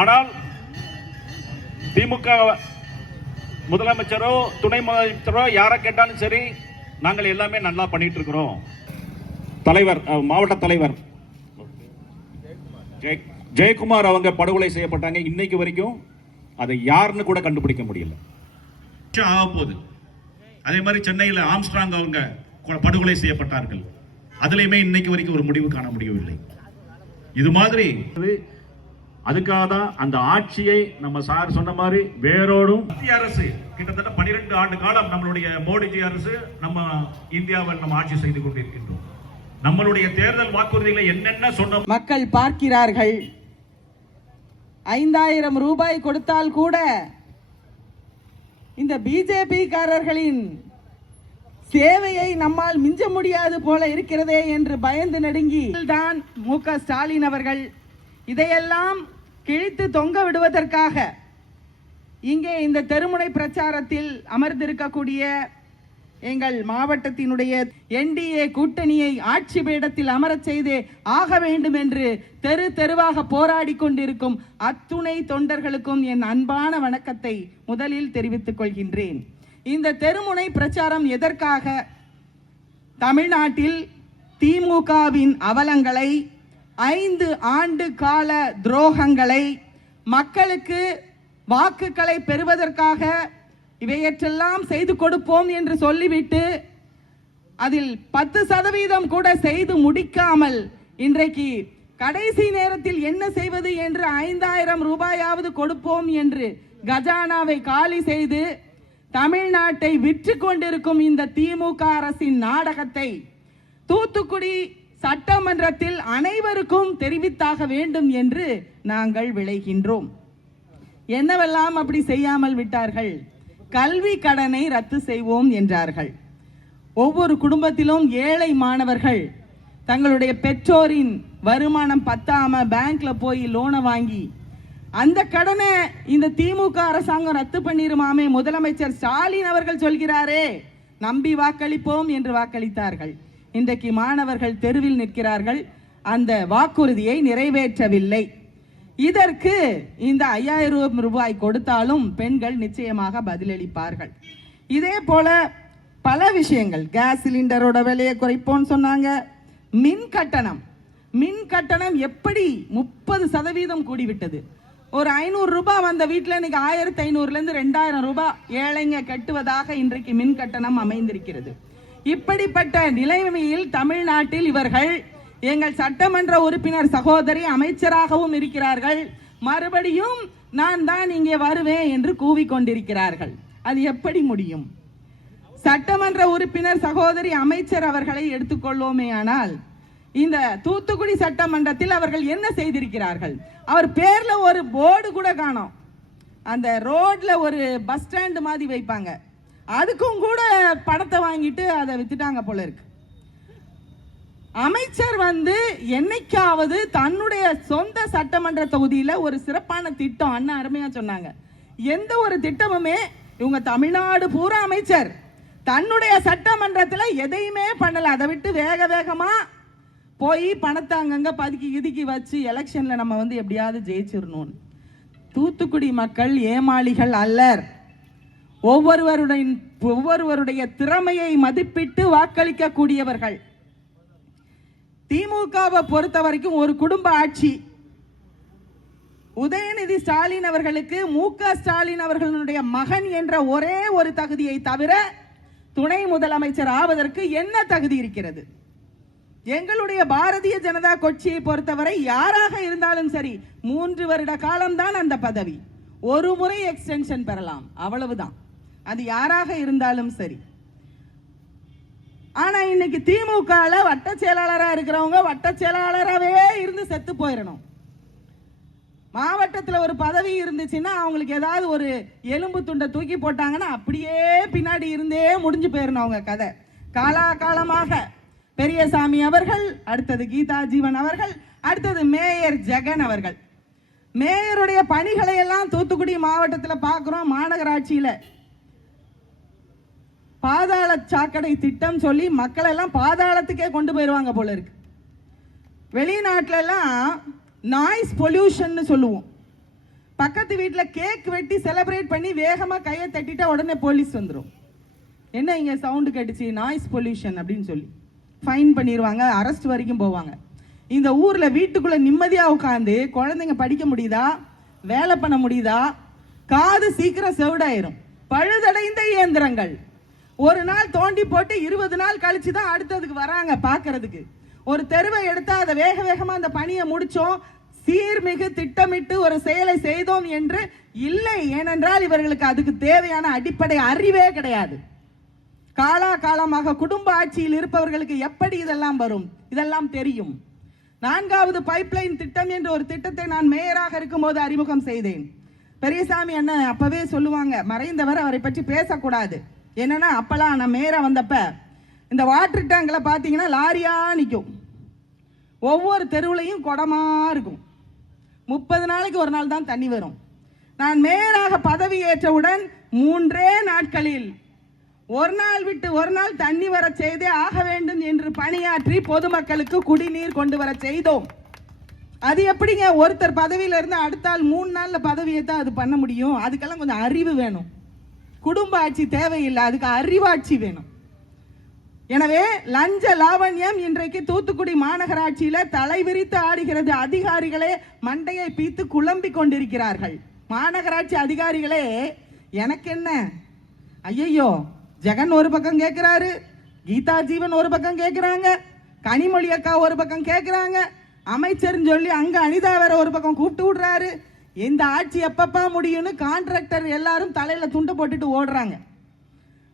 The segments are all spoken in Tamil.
ஆனால் திமுக முதலமைச்சரோ துணை முதலமைச்சரோ யாரை கேட்டாலும் சரி, நாங்கள் எல்லாமே நல்லா பண்ணிட்டு இருக்கிறோம். தலைவர், மாவட்ட தலைவர் ஜெயக்குமார் அவங்க படுகொலை செய்யப்பட்டாங்க. இன்னைக்கு வரைக்கும் அதை யாருன்னு கூட கண்டுபிடிக்க முடியல. ஆக போகுது. அதே மாதிரி சென்னையில் ஆம்ஸ்ட்ராங் அவங்க படுகொலை செய்யப்பட்டார்கள். அதுலயுமே இன்னைக்கு வரைக்கும் ஒரு முடிவு காண முடியவில்லை. இது மாதிரி அதுக்காக தான் அந்த ஆட்சியை நம்ம சார் சொன்ன மாதிரி வேரோடும் மத்திய அரசு கிட்டத்தட்ட 12 ஆண்டு காலம் நம்மளுடைய மோடிஜி அரசு நம்ம இந்தியாவில் நம்ம ஆட்சி செய்து கொண்டிருக்கின்றோம். நம்மளுடைய தேர்தல் வாக்குறுதிகளை என்னென்ன சொன்ன மக்கள் பார்க்கிறார்கள். 5000 ரூபாய் கொடுத்தால் கூட இந்த பிஜேபி காரர்களின் சேவையை நம்மால் மிஞ்ச முடியாது போல இருக்கிறதே என்று பயந்து நடுங்கி தான் மு.க. ஸ்டாலின் அவர்கள் இதையெல்லாம் கிழித்து தொங்க விடுவதற்காக இங்கே இந்த தெருமுனை பிரச்சாரத்தில் அமர்ந்திருக்கக்கூடிய எங்கள் மாவட்டத்தினுடைய என்டிஏ கூட்டணியை ஆட்சி பீடத்தில் அமரச் செய்தே ஆக வேண்டும் என்று தெரு தெருவாக போராடி கொண்டிருக்கும் அத்துணை தொண்டர்களுக்கும் என் அன்பான வணக்கத்தை முதலில் தெரிவித்துக் கொள்கின்றேன். இந்த தெருமுனை பிரச்சாரம் எதற்காக? தமிழ்நாட்டில் திமுகவின் அவலங்களை, 5 ஆண்டு கால துரோகங்களை, மக்களுக்கு வாக்குகளை பெறுவதற்காக இவையற்றெல்லாம் செய்து கொடுப்போம் என்று சொல்லிவிட்டு அதில் 10% கூட செய்து முடிக்காமல் இன்றைக்கு கடைசி நேரத்தில் என்ன செய்வது என்று 5000 ரூபாயாவது கொடுப்போம் என்று கஜானாவை காலி செய்து தமிழ்நாட்டை விற்று கொண்டிருக்கும் இந்த திமுக அரசின் நாடகத்தை தூத்துக்குடி சட்டமன்றத்தில் அனைவருக்கும் தெரிவித்தாக வேண்டும் என்று நாங்கள் விளைகின்றோம். என்னவெல்லாம் அப்படி செய்யாமல் விட்டார்கள்? கல்வி கடனை ரத்து செய்வோம் என்றார்கள். ஒவ்வொரு குடும்பத்திலும் ஏழை மாணவர்கள் தங்களுடைய பெற்றோரின் வருமானம் பத்தாம பேங்க்ல போய் லோனை வாங்கி அந்த கடனை இந்த திமுக அரசாங்கம் ரத்து பண்ணிருமாமே. முதலமைச்சர் ஸ்டாலின் அவர்கள் சொல்கிறாரே, நம்பி வாக்களிப்போம் என்று வாக்களித்தார்கள். இன்றைக்கு மாணவர்கள் தெருவில் நிற்கிறார்கள். அந்த வாக்குறுதியை நிறைவேற்றவில்லை. இதற்கு இந்த 5000 ரூபாய் கொடுத்தாலும் பெண்கள் நிச்சயமாக பதிலளிப்பார்கள். இதே போல பல விஷயங்கள், கேஸ் சிலிண்டரோட விலையை குறைப்போன்னு சொன்னாங்க. மின் கட்டணம் எப்படி 30% கூடிவிட்டது. ஒரு 500 ரூபாய் வந்த வீட்டில் இன்னைக்கு 1500 2000 ரூபாய் ஏழைங்க கட்டுவதாக இன்றைக்கு மின் கட்டணம் அமைந்திருக்கிறது. இப்படிப்பட்ட நிலைமையில் தமிழ்நாட்டில் இவர்கள் எங்கள் சட்டமன்ற உறுப்பினர் சகோதரி அமைச்சராகவும் இருக்கிறார்கள். மறுபடியும் நான் தான் இங்கே வருவேன் என்று கூவிக்கொண்டிருக்கிறார்கள். அது எப்படி முடியும்? சட்டமன்ற உறுப்பினர் சகோதரி அமைச்சர் அவர்களை எடுத்துக்கொள்வோமே ஆனால் இந்த தூத்துக்குடி சட்டமன்றத்தில் அவர்கள் என்ன செய்திருக்கிறார்கள்? அவர் பேர்ல ஒரு போர்டு கூட காணோம். அந்த ரோட்ல ஒரு பஸ் ஸ்டாண்ட் மாதிரி வைப்பாங்க, அதுக்கும் கூட பணத்தை வாங்கிட்டு அதை வித்துட்டாங்க போல இருக்கு. அமைச்சர் என்னைக்காவது தன்னுடைய சொந்த சட்டமன்ற தொகுதியில ஒரு சிறப்பான திட்டம், அண்ணா அருமையா சொன்னாங்க, எந்த ஒரு திட்டமுமே இவங்க தமிழ்நாடு பூரா அமைச்சர் தன்னுடைய சட்டமன்றத்தில் எதையுமே பண்ணல. அதை விட்டு வேக வேகமா போய் பணத்தை அங்கங்க பதுக்கி வச்சு எலெக்ஷன்ல நம்ம எப்படியாவது ஜெயிச்சிடணும். தூத்துக்குடி மக்கள் ஏமாளிகள் அல்லர். ஒவ்வொருவருடைய திறமையை மதிப்பிட்டு வாக்களிக்க கூடியவர்கள். திமுகவை பொறுத்த வரைக்கும் ஒரு குடும்ப ஆட்சி. உதயநிதி ஸ்டாலின் அவர்களுக்கு மு.க. ஸ்டாலின் அவர்களுடைய மகன் என்ற ஒரே ஒரு தகுதியை தவிர துணை முதலமைச்சர் ஆவதற்கு என்ன தகுதி இருக்கிறது? எங்களுடைய பாரதிய ஜனதா கட்சியை பொறுத்தவரை யாராக இருந்தாலும் சரி 3 வருட காலம்தான் அந்த பதவி. ஒரு முறை எக்ஸ்டென்ஷன் பெறலாம், அவ்வளவுதான். அது யாராக இருந்தாலும் சரி. ஆனா இன்னைக்கு திமுக வட்ட செயலாளராக இருக்கிறவங்க வட்ட செயலாளராகவே இருந்து செத்து போயிடணும். மாவட்டத்தில் ஒரு பதவி இருந்துச்சுன்னா அவங்களுக்கு ஏதாவது ஒரு எலும்பு துண்டை தூக்கி போட்டாங்கன்னா அப்படியே பின்னாடி இருந்தே முடிஞ்சு போயிடணும் அவங்க கதை. காலாகாலமாக பெரியசாமி அவர்கள், அடுத்தது கீதா ஜீவன் அவர்கள், அடுத்தது மேயர் ஜெகன் அவர்கள். மேயருடைய பணிகளை எல்லாம் தூத்துக்குடி மாவட்டத்தில் பார்க்கிறோம். மாநகராட்சியில பாதாள சாக்கடை திட்டம் சொல்லி மக்கள் எல்லாம் பாதாளத்துக்கே கொண்டு போயிருவாங்க போல இருக்கு. வெளிநாட்டுல எல்லாம் நாய்ஸ் பொல்யூஷன் சொல்லுவோம். பக்கத்து வீட்டில் கேக் வெட்டி செலிப்ரேட் பண்ணி வேகமாக கையை தட்டிட்டா உடனே போலீஸ் வந்துடும். என்ன இங்கே சவுண்டு கேட்டுச்சு, நாய்ஸ் பொல்யூஷன் அப்படின்னு சொல்லி ஃபைன் பண்ணிடுவாங்க, அரெஸ்ட் வரைக்கும் போவாங்க. இந்த ஊரில் வீட்டுக்குள்ளே நிம்மதியாக உட்காந்து குழந்தைங்க படிக்க முடியுதா, வேலை பண்ண முடியுதா? காது சீக்கிரம் செவிடாயிரும். பழுதடைந்த இயந்திரங்கள் ஒரு நாள் தோண்டி போட்டு 20 நாள் கழிச்சு தான் அடுத்ததுக்கு வராங்க பார்க்கறதுக்கு. ஒரு தெருவை எடுத்தா அதை வேக வேகமாக அந்த பணியை முடிச்சோம், சீர்மிகு திட்டமிட்டு ஒரு செயலை செய்தோம் என்று இல்லை. ஏனென்றால் இவர்களுக்கு அதுக்கு தேவையான அடிப்படை அறிவே கிடையாது. காலாகாலமாக குடும்ப ஆட்சியில் இருப்பவர்களுக்கு எப்படி இதெல்லாம் வரும்? இதெல்லாம் தெரியும். 4வது பைப்லைன் திட்டம் என்ற ஒரு திட்டத்தை நான் மேயராக இருக்கும்போது அறிமுகம் செய்தேன். பெரியசாமி அண்ணன் அப்பவே சொல்லுவாங்க, மறைந்தவர், அவரை பற்றி பேசக்கூடாது. என்னன்னா அப்பெல்லாம் நான் மேயரா வந்தப்ப இந்த வாட்டர் டேங்க்ல பாத்தீங்கன்னா லாரியா நிற்கும், ஒவ்வொரு தெருவுலையும் குடமா இருக்கும். 30 நாளைக்கு ஒரு நாள் தான் தண்ணி வரும். நான் மேயராக பதவி ஏற்றவுடன் 3 நாட்களில் ஒரு நாள் விட்டு ஒரு நாள் தண்ணி வர செய்தே ஆக வேண்டும் என்று பணியாற்றி பொதுமக்களுக்கு குடிநீர் கொண்டு வர செய்தோம். அது எப்படிங்க ஒருத்தர் பதவியில இருந்து அடுத்த ஆள் 3 நாள்ல பதவியை தான் அது பண்ண முடியும்? அதுக்கெல்லாம் கொஞ்சம் அறிவு வேணும். குடும்ப ஆட்சி தேவையில்லை, அதுக்கு அறிவாட்சி வேணும். எனவே லஞ்ச லாவண்யம் இன்றைக்கு தூத்துக்குடி மாநகராட்சியில தலைவிரித்து ஆடுகிறது. அதிகாரிகளே மண்டையை பீத்து குழம்பி கொண்டிருக்கிறார்கள். மாநகராட்சி அதிகாரிகளே எனக்கு என்ன, ஐயோ ஜெகன் ஒரு பக்கம் கேட்கிறாரு, கீதா ஜீவன் ஒரு பக்கம் கேட்கிறாங்க, கனிமொழி அக்கா ஒரு பக்கம் கேட்கிறாங்க, அமைச்சர்னு சொல்லி அங்க அனிதா வேற ஒரு பக்கம் கூப்பிட்டு விடுறாரு. இந்த ஆட்சி எப்பப்பா முடியும்னு கான்ட்ராக்டர் எல்லாரும் தலையில துண்டு போட்டுட்டு ஓடுறாங்க.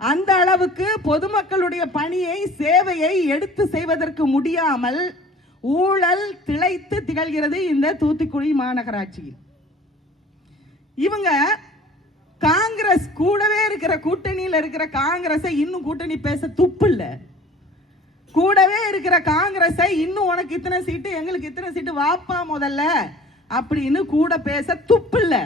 அந்த அளவுக்கு பொதுமக்களுடைய பணியை, சேவையை எடுத்து செய்வதற்கு முடியாமல் ஊழல் திளைத்து திகழ்கிறது இந்த தூத்துக்குடி மாநகராட்சியில். இவங்க காங்கிரஸ் கூடவே இருக்கிற கூட்டணியில் இருக்கிற காங்கிரஸை இன்னும் கூட்டணி பேச துப்பு இல்ல. கூடவே இருக்கிற காங்கிரஸை இன்னும் உனக்கு இத்தனை சீட்டு எங்களுக்கு இத்தனை சீட்டு வாப்பா முதல்ல அப்படின்னு கூட பேச துப்பு இல்ல.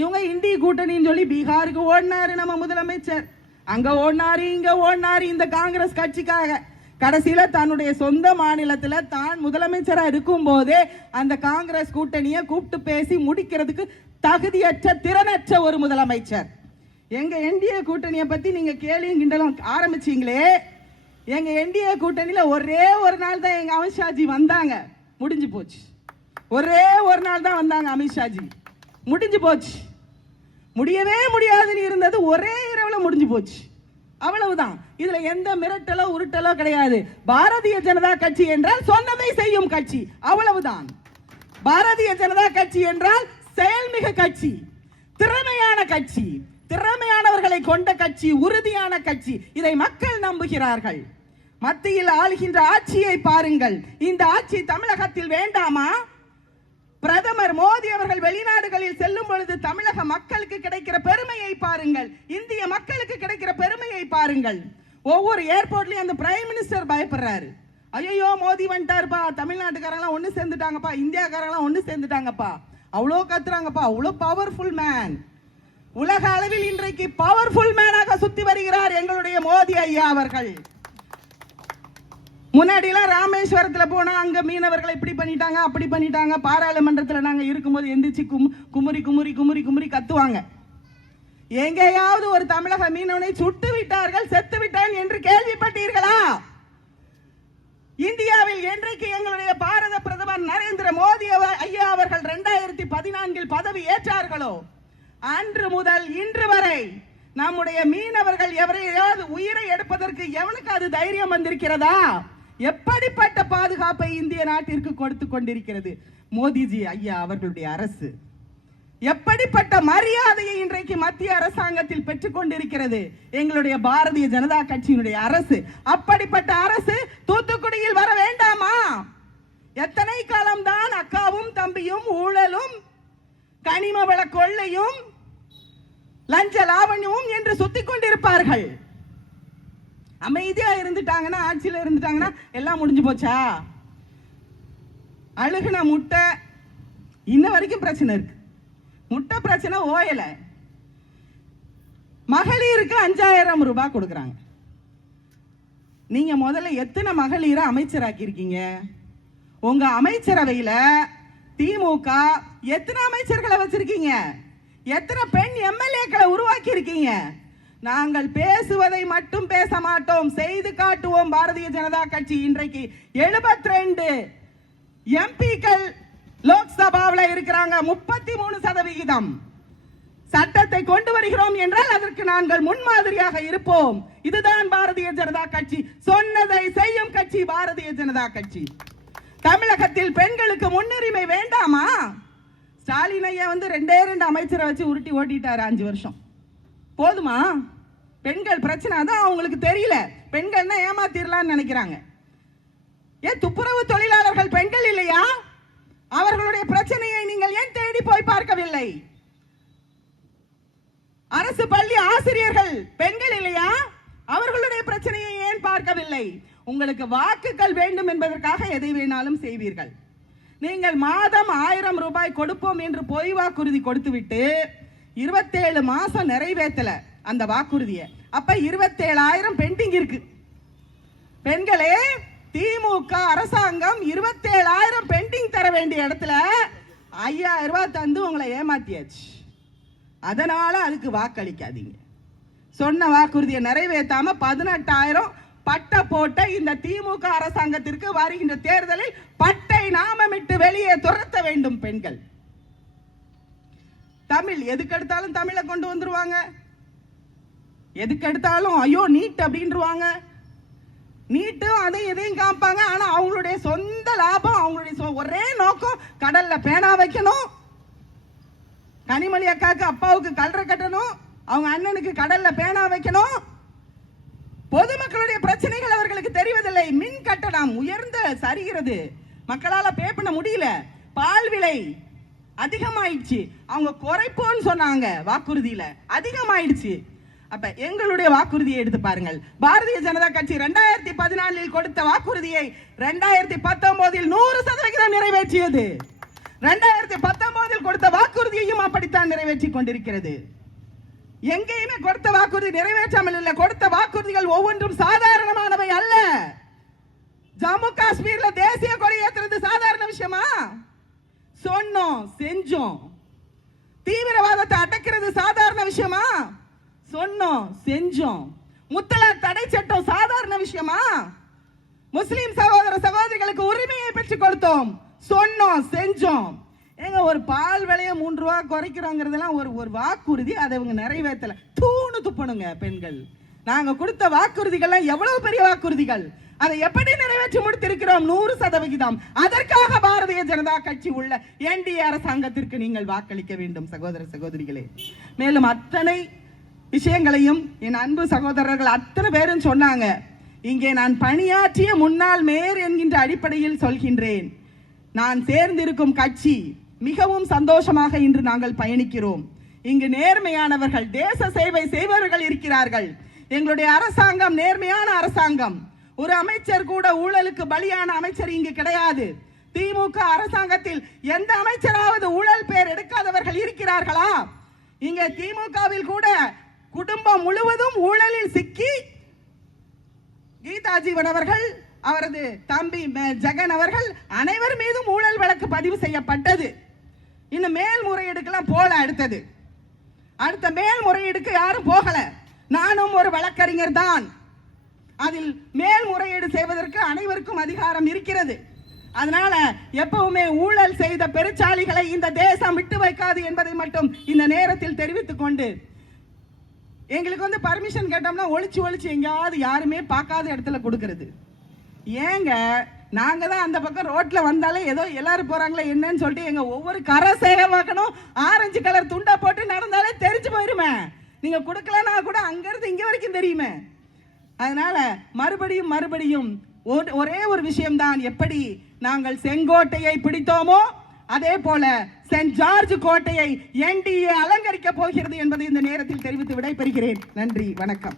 இவங்க இந்திய கூட்டணின்னு சொல்லி பீகாருக்கு ஓடினாரு நம்ம முதலமைச்சர், அங்க ஓடினாரு இங்க ஓடினாரு இந்த காங்கிரஸ் கட்சிக்காக. கடைசியில தன்னுடைய சொந்த மாநிலத்துல தான் முதலமைச்சரா இருக்கும் போதே அந்த காங்கிரஸ் கூட்டணியை கூப்பிட்டு பேசி முடிக்கிறதுக்கு தகுதியற்ற திறனற்ற ஒரு முதலமைச்சர். எங்க என்டிஏ கூட்டணியை பத்தி நீங்க கேள்வியும் கிண்டலும் ஆரம்பிச்சீங்களே, எங்க என்டிஏ கூட்டணியில ஒரே ஒரு நாள் தான் எங்க அமித்ஷாஜி வந்தாங்க, முடிஞ்சு போச்சு. ஒரே ஒரு நாள் தான் வந்தாங்க அமித்ஷாஜி, முடிஞ்சு போச்சு. முடியவே முடியாதுன்னு இருந்தது ஒரே இரவுல முடிஞ்சு போச்சு, அவ்வளவுதான். இதுல எந்த மிரட்டலோ உருட்டலோ கிடையாது. பாரதிய ஜனதா கட்சி என்றால் சொன்னதை செய்யும் கட்சி, அவ்வளவுதான். பாரதிய ஜனதா கட்சி என்றால் செயல்மிகு கட்சி, திறமையான கட்சி, திறமையானவர்களை கொண்ட கட்சி, உறுதியான கட்சி. இதை மக்கள் நம்புகிறார்கள். மத்தியில் ஆளுகின்ற ஆட்சியை பாருங்கள். இந்த ஆட்சி தமிழகத்தில் வேண்டாமா? பிரதமர் மோடி அவர்கள் வெளிநாடுகளில் செல்லும் பொழுது தமிழக மக்களுக்கு கிடைக்கிற பெருமையை பாருங்கள், இந்திய மக்களுக்கு கிடைக்கிற பெருமையை பாருங்கள். ஒவ்வொரு ஏர்போர்ட்லயும் அந்த பிரைம் மினிஸ்டர் பயப்படுறாரு, ஐயோ மோடி வந்துட்டாருப்பா, தமிழ்நாட்டுக்காரங்களாம் ஒண்ணு சேர்ந்துட்டாங்கப்பா, இந்தியாக்காரங்களாம் ஒண்ணு சேர்ந்துட்டாங்கப்பா, அவ்வளோ கத்துறாங்கப்பா, அவ்வளோ பவர்ஃபுல் மேன். உலக அளவில் இன்றைக்கு பவர்ஃபுல் மேனாக சுத்தி வருகிறார் எங்களுடைய மோடி ஐயா அவர்கள். முன்னாடிலாம் ராமேஸ்வரத்தில் போனா அங்க மீனவர்களை இப்படி பண்ணிட்டாங்க அப்படி பண்ணிட்டாங்க, பாராளுமன்றத்தில் நாங்க இருக்கும்போது எந்திரிச்சு குமுறி குமுறி குமுறி குமுறி கத்துவாங்க. எங்கேயாவது ஒரு தமிழக மீனவனை சுட்டு விட்டார்கள், செத்து விட்டான் என்று கேள்விப்பட்டீர்களா? இந்தியாவில் என்றைக்கு எங்களுடைய பாரத பிரதமர் நரேந்திர மோடி ஐயா அவர்கள் 2014 பதவி ஏற்றார்களோ அன்று முதல் இன்று வரை நம்முடைய மீனவர்கள் எவரையாவது உயிரை எடுப்பதற்கு எவனுக்கு அது தைரியம் வந்திருக்கிறதா? எப்படிப்பட்ட பாதுகாப்பை இந்திய நாட்டிற்கு கொடுத்து கொண்டிருக்கிறது மோடிஜி ஐயா அவர்களுடைய அரசு. எப்படிப்பட்ட மரியாதையை இன்றைக்கு மத்திய அரசாங்கத்தில் பெற்றுக் கொண்டிருக்கிறது எங்களுடைய பாரதிய ஜனதா கட்சியினுடைய அரசு. அப்படிப்பட்ட அரசு தூத்துக்குடியில் வர வேண்டாமா? எத்தனை காலம்தான் அக்காவும் தம்பியும் ஊழலும் கனிம வள கொள்ளையும் லஞ்ச லாவண்யமும் என்று சுத்திக் கொண்டிருப்பார்கள்? அமைதியா இருந்துட்டாங்கன்னா, ஆட்சியில் இருந்துட்டாங்கன்னா எல்லாம் முடிஞ்சு போச்சா? அழுகுன முட்டை இன்ன வரைக்கும் பிரச்சனை இருக்கு, முட்டை பிரச்சனை ஓயல. மகளிருக்கு 5000 ரூபாய் கொடுக்கறாங்க. நீங்க முதல்ல எத்தனை மகளிரை அமைச்சராக்கி இருக்கீங்க? உங்க அமைச்சரவையில திமுக எத்தனை அமைச்சர்களை வச்சிருக்கீங்க? எத்தனை பெண் எம்எல்ஏக்களை உருவாக்கி இருக்கீங்க? நாங்கள் பேசுவதை மட்டும் பேச மாட்டோம், செய்து காட்டுவோம். பாரதிய ஜனதா கட்சி இன்றைக்கு 72 எம்பிக்கள் லோக்சபாவில் இருக்கிறாங்க. 33% சட்டத்தை கொண்டு வருகிறோம் என்றால் அதற்கு நாங்கள் முன்மாதிரியாக இருப்போம். இதுதான் பாரதிய ஜனதா கட்சி. சொன்னதை செய்யும் கட்சி பாரதிய ஜனதா கட்சி. தமிழகத்தில் பெண்களுக்கு முன்னுரிமை வேண்டாமா? ஸ்டாலின் ஐயா 2 அமைச்சரை வச்சு உருட்டி ஓட்டிட்டாரு 5 வருஷம். போதுமா? பெண்கள் பிரச்சனை தான் அவங்களுக்கு தெரியல. பெண்கள்னா ஏமாத்திரலாம்னு நினைக்கிறாங்க. ஏன் துப்புரவு தொழிலாளர்கள் பெண்கள் இல்லையா? அவர்களுடைய பிரச்சனையை நீங்கள் ஏன் தேடி போய் பார்க்கவில்லை? அரசு பள்ளி ஆசிரியர்கள் பெண்கள் இல்லையா? அவர்களுடைய பிரச்சனையை ஏன் பார்க்கவில்லை? உங்களுக்கு வாக்குகள் வேண்டும் என்பதற்காக எதை வேணாலும் செய்வீர்கள். நீங்கள் மாதம் 1000 ரூபாய் கொடுப்போம் என்று பொய் வாக்குறுதி கொடுத்துவிட்டு 27 மாசம் நிறைவேற்றல அந்த வாக்குறுதியை. அப்ப 27,000 பெண்டிங் இருக்கு. பெண்களே, திமுக அரசாங்கம் 27,000 பெண்டிங் தர வேண்டிய இடத்துல 5,000 ரூபாய் தந்து உங்களை ஏமாத்தியாச்சு. அதனால அதுக்கு வாக்களிக்காதீங்க. சொன்ன வாக்குறுதியை நிறைவேற்றாம 18,000 பட்டை போட்ட இந்த திமுக அரசாங்கத்திற்கு வருகின்ற தேர்தலில் பட்டை நாமமிட்டு வெளியே துரத்த வேண்டும். பெண்கள் தமிழ் எதுக்கு எடுத்தாலும் தமிழை கொண்டு வந்துருவாங்க. எதுக்கு எடுத்தாலும் ஐயோ நீட் அப்படின்றாங்க. நீட்டும் அதை எதையும் காப்பாங்க. ஆனா அவங்களுடைய சொந்த லாபம், அவங்களுடைய ஒரே நோக்கம் கடல்ல பேனா வைக்கணும், கனிமொழி அக்காவுக்கு அப்பாவுக்கு கல்ற கட்டணும், அவங்க அண்ணனுக்கு கடல்ல பேனா வைக்கணும். பொதுமக்களுடைய பிரச்சனைகள் அவர்களுக்கு தெரிவதில்லை. மின் கட்டணம் உயர்ந்த சரிகிறது, மக்களால பே பண்ண முடியல. பால் விலை அதிகமாயிடுச்சு, அவங்க குறைப்போன்னு சொன்னாங்க, வாக்குறுதியில அதிகமாயிடுச்சு. அப்ப எங்களுடைய வாக்குறுதியை எடுத்து பாருங்கள். பாரதிய ஜனதா கட்சி 2014 கொடுத்த வாக்குறுதியை 2019 100% நிறைவேற்றியது. 2019 கொடுத்த வாக்குறுதியையும் அப்படித்தான் நிறைவேற்றி கொண்டிருக்கிறது. எங்கேயுமே கொடுத்த வாக்குறுதி நிறைவேற்றாமல் இல்லை. கொடுத்த வாக்குறுதிகள் ஒவ்வொன்றும் சாதாரணமானவை அல்ல. ஜம்மு காஷ்மீர்ல தேசிய கொடி ஏற்றுறது சாதாரண விஷயமா? சொன்னோம், செஞ்சோம். தீவிரவாதத்தை அடக்கிறது சாதாரண விஷயமா? சொன்னோம், செஞ்சோம். முத்தலாக் தடை சட்டம் சாதாரண விஷயமா? முஸ்லிம் சகோதர சகோதரிகளுக்கு உரிமையை பெற்றுக் கொடுத்தோம், சொன்னோம், செஞ்சோம். ஏங்க, ஒரு பால் விலையை 3 ரூபாய் குறைக்கிறோங்கிறதெல்லாம் ஒரு வாக்குறுதி. அதை அவங்க நிறைவேற்றல. தூணு துப்பணுங்க பெண்கள். நாங்க கொடுத்த வாக்குறுதிகள் எவ்வளவு பெரிய வாக்குறுதிகள், அதை எப்படி நிறைவேற்றி முடித்திருக்கிறோம்? 100%. அதற்காக பாரதிய ஜனதா கட்சி உள்ள என்டிஏ அரசாங்கத்திற்கு நீங்கள் வாக்களிக்க வேண்டும் சகோதர சகோதரிகளே. மேலும் அத்தனை விஷயங்களையும் என் அன்பு சகோதரர்கள் அத்தனை பேரும் சொன்னாங்க. இங்கே நான் பணியாற்றிய முன்னாள் மேயர் என்கின்ற அடிப்படையில் சொல்கின்றேன். நான் சேர்ந்திருக்கும் கட்சி மிகவும் சந்தோஷமாக இன்று நாங்கள் பயணிக்கிறோம். இங்கு நேர்மையானவர்கள், தேச சேவை செய்பவர்கள் இருக்கிறார்கள். எங்களுடைய அரசாங்கம் நேர்மையான அரசாங்கம். ஒரு அமைச்சர் கூட ஊழலுக்கு பலியான அமைச்சர் இங்கு கிடையாது. திமுக அரசாங்கத்தில் எந்த அமைச்சராவது ஊழல் பேர் எடுக்காதவர்கள் இருக்கிறார்களா? இங்க திமுகவில் கூட குடும்பம் முழுவதும் ஊழலில் சிக்கி கீதா ஜீவன் அவர்கள், அவரது தம்பி ஜெகன் அவர்கள் அனைவர் மீதும் ஊழல் வழக்கு பதிவு செய்யப்பட்டது. இன்னும் மேல்முறையீடுக்கெல்லாம் போல. அடுத்த மேல்முறையீடுக்கு யாரும் போகல. நானும் ஒரு வழக்கறிஞர் தான். அதில் மேல்முறையீடு செய்வதற்கு அனைவருக்கும் அதிகாரம் இருக்கிறது. அதனால எப்பவுமே ஊழல் செய்த பெருச்சாளிகளை இந்த தேசம் விட்டு வைக்காது என்பதை மட்டும் இந்த நேரத்தில் தெரிவித்துக் கொண்டு, எங்களுக்கு பர்மிஷன் கேட்டோம்னா ஒளிச்சு எங்கேயாவது யாருமே பார்க்காத இடத்துல கொடுக்கிறது. ஏங்க, நாங்க தான் அந்த பக்கம் ரோட்ல வந்தாலே ஏதோ எல்லாரும் போறாங்களே என்னன்னு சொல்லிட்டு எங்க ஒவ்வொரு கரை சேகமாக்கணும். ஆரஞ்சு கலர் துண்டை போட்டு நடந்தாலே தெரிஞ்சு போயிருமே. நீங்க கொடுக்கலன்னா கூட அங்க இருந்து இங்க வரைக்கும் தெரியுமே. அதனால மறுபடியும் ஒரே ஒரு விஷயம்தான். எப்படி நாங்கள் செங்கோட்டையை பிடித்தோமோ அதே போல சென்ட் ஜார்ஜ் கோட்டையை என்டிஏ அலங்கரிக்க போகிறது என்பதை இந்த நேரத்தில் தெரிவித்து விடைபெறுகிறேன். நன்றி, வணக்கம்.